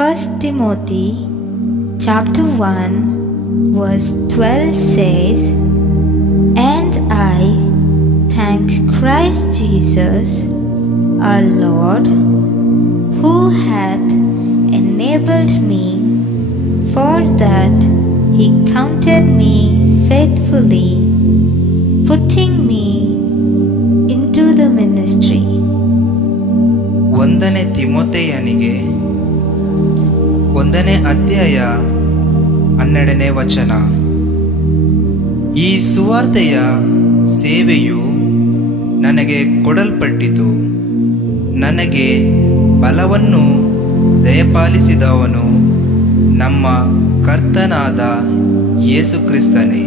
1 Timothy chapter 1 verse 12 says, "And I thank Christ Jesus our Lord, who hath enabled me, for that he counted me faithfully, putting me into the ministry." ಒಂದನೇ ತಿಮೊಥೆಯನಿಗೆ 1ನೇ ಅಧ್ಯಾಯ 12ನೇ ವಚನ. ಈ ಸುವಾರ್ತೆಯ ಸೇವೆಯು ನನಗೆ ಕೊಡಲ್ಪಟ್ಟಿತು. ನನಗೆ ಬಲವನ್ನು ದಯಪಾಲಿಸಿದವನು ನಮ್ಮ ಕರ್ತನಾದ ಯೇಸು ಕ್ರಿಸ್ತನೇ.